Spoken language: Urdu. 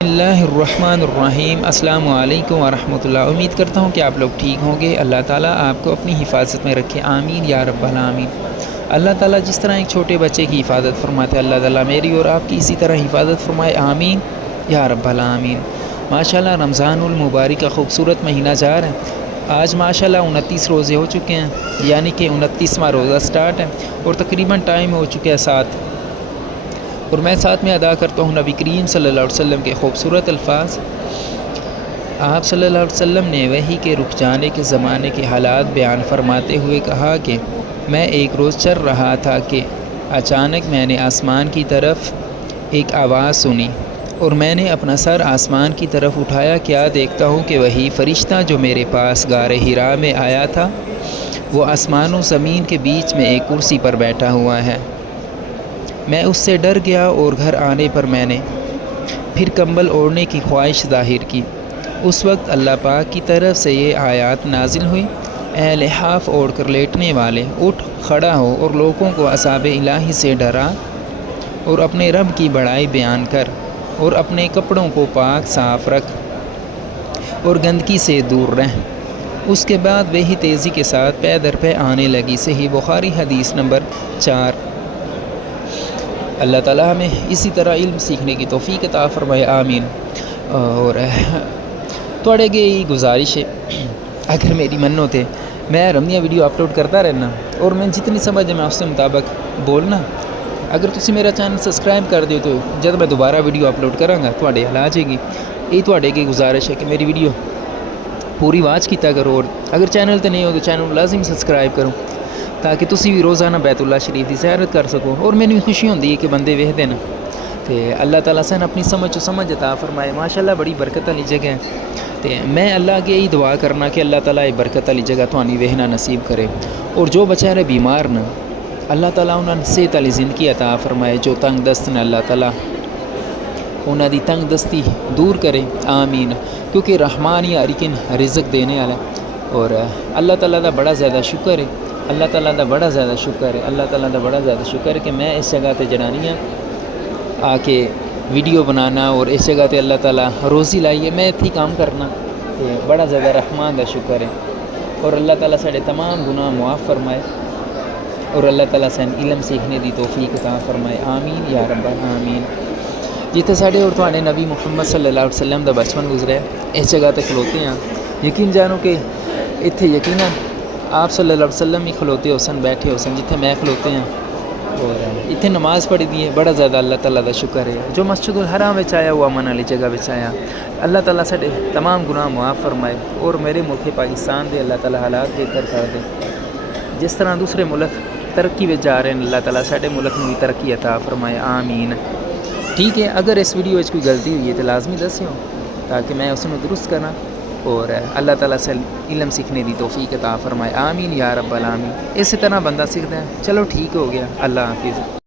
اللہ الرحمن الرحیم۔ السلام علیکم ورحمۃ اللہ۔ امید کرتا ہوں کہ آپ لوگ ٹھیک ہوں گے۔ اللہ تعالیٰ آپ کو اپنی حفاظت میں رکھے، آمین یا رب العالمین۔ اللہ تعالیٰ جس طرح ایک چھوٹے بچے کی حفاظت فرماتے ہیں، اللہ تعالیٰ میری اور آپ کی اسی طرح حفاظت فرمائے، آمین یا رب العالمین۔ ماشاءاللہ رمضان المبارک کا خوبصورت مہینہ جا رہا ہے۔ آج ماشاءاللہ 29 روزے ہو چکے ہیں، یعنی کہ 29واں روزہ سٹارٹ ہے اور تقریباً ٹائم ہو چکا ہے 7، اور میں ساتھ میں ادا کرتا ہوں نبی کریم صلی اللہ علیہ وسلم کے خوبصورت الفاظ۔ آپ صلی اللہ علیہ وسلم نے وحی کے رک جانے کے زمانے کے حالات بیان فرماتے ہوئے کہا کہ میں ایک روز چل رہا تھا کہ اچانک میں نے آسمان کی طرف ایک آواز سنی، اور میں نے اپنا سر آسمان کی طرف اٹھایا، کیا دیکھتا ہوں کہ وہی فرشتہ جو میرے پاس غار حرا میں آیا تھا، وہ آسمان و زمین کے بیچ میں ایک کرسی پر بیٹھا ہوا ہے۔ میں اس سے ڈر گیا اور گھر آنے پر میں نے پھر کمبل اوڑھنے کی خواہش ظاہر کی۔ اس وقت اللہ پاک کی طرف سے یہ آیات نازل ہوئی، اے لحاف اوڑھ کر لیٹنے والے، اٹھ کھڑا ہو اور لوگوں کو عذاب الہی سے ڈرا اور اپنے رب کی بڑائی بیان کر، اور اپنے کپڑوں کو پاک صاف رکھ اور گندگی سے دور رہ۔ اس کے بعد وہی تیزی کے ساتھ پے در پے آنے لگی۔ صحیح بخاری حدیث نمبر 4۔ اللہ تعالیٰ ہمیں اسی طرح علم سیکھنے کی توفیق عطا فرمائے، آمین۔ اور تھوڑے گے گزارش ہے، اگر میری منت ہے میں رمضان ویڈیو اپلوڈ کرتا رہنا، اور میں جتنی سمجھ ہے میں اس کے مطابق بولنا۔ اگر تسی میرا چینل سبسکرائب کر دیو تو جب میں دوبارہ ویڈیو اپلوڈ کراں گا تواڈے حل آ جائے گی۔ یہ تواڈے کی گزارش ہے کہ میری ویڈیو پوری واچ کیتا کرو، اور اگر چینل تے نہیں ہو تو چینل لازم سبسکرائب کرو، تاکہ تسی بھی روزانہ بیت اللہ شریف کی زیارت کر سکو، اور مینوں بھی خوشی ہوندی ہے کہ بندے ویکھدے نا تے اللہ تعالیٰ سن اپنی سمجھ عطا فرمائے۔ ماشاءاللہ بڑی برکت والی جگہ ہے، تے میں اللہ کے یہی دعا کرنا کہ اللہ تعالیٰ یہ برکت والی جگہ تھانی ویکھنا نصیب کرے، اور جو بچارے بیمار نا اللہ تعالیٰ انہاں صحت والی زندگی عطا فرمائے، جو تنگ دست نے اللہ تعالیٰ انہاں دی تنگ دستی دور کرے، آمین۔ کیونکہ رحمان یا ارکن رزق دینے والا ہے، اور اللہ تعالیٰ دا بڑا زیادہ شکر ہے، اللہ تعالیٰ دا بڑا زیادہ شکر ہے، اللہ تعالیٰ دا بڑا زیادہ شکر ہے کہ میں اس جگہ تے جنانیاں آ کے ویڈیو بنانا، اور اس جگہ تے اللہ تعالیٰ روزی لائی ہے، میں اتھی کام کرنا، تے بڑا زیادہ رحمان دا شکر ہے، اور اللہ تعالیٰ ساڈے تمام گناہ معاف فرمائے، اور اللہ تعالیٰ سن علم سیکھنے دی توفیق عطا فرمائے، آمین یا رب العالمین۔ جتنے ساڈے اور تواڈے نبی محمد صلی اللہ علیہ وسلم دا بچپن گزرے، اس جگہ تے کھلوتے ہیں، یقین جانو کہ اتھے یقیناً آپ صلی اللہ علیہ وسلم ہی کھلوتے ہو سن، بیٹھے ہو سن جتھے میں کھلوتے ہیں، اور اتنے نماز پڑھی دی ہے، بڑا زیادہ اللہ تعالیٰ دا شکر ہے۔ جو مسجد الحرام وچ آیا وہ امن والی جگہ وچ آیا، اللہ تعالیٰ ساڈے تمام گناہ معاف فرمائے، اور میرے ملک پاکستان دے اللہ تعالیٰ حالات بہتر کر دے۔ جس طرح دوسرے ملک ترقی وچ جا رہے ہیں، اللہ تعالیٰ ساڈے ملک میں بھی ترقی عطا فرمائے، آمین۔ ٹھیک ہے، اگر اس ویڈیو وچ کوئی غلطی ہوئی ہے تو لازمی دسیو، تاکہ میں اس نوں درست کراں، اور اللہ تعالیٰ سے علم سیکھنے دی توفیق عطا فرمائے، آمین یا رب العالمین۔ اسی طرح بندہ سیکھتا ہے۔ چلو ٹھیک ہو گیا، اللہ حافظ۔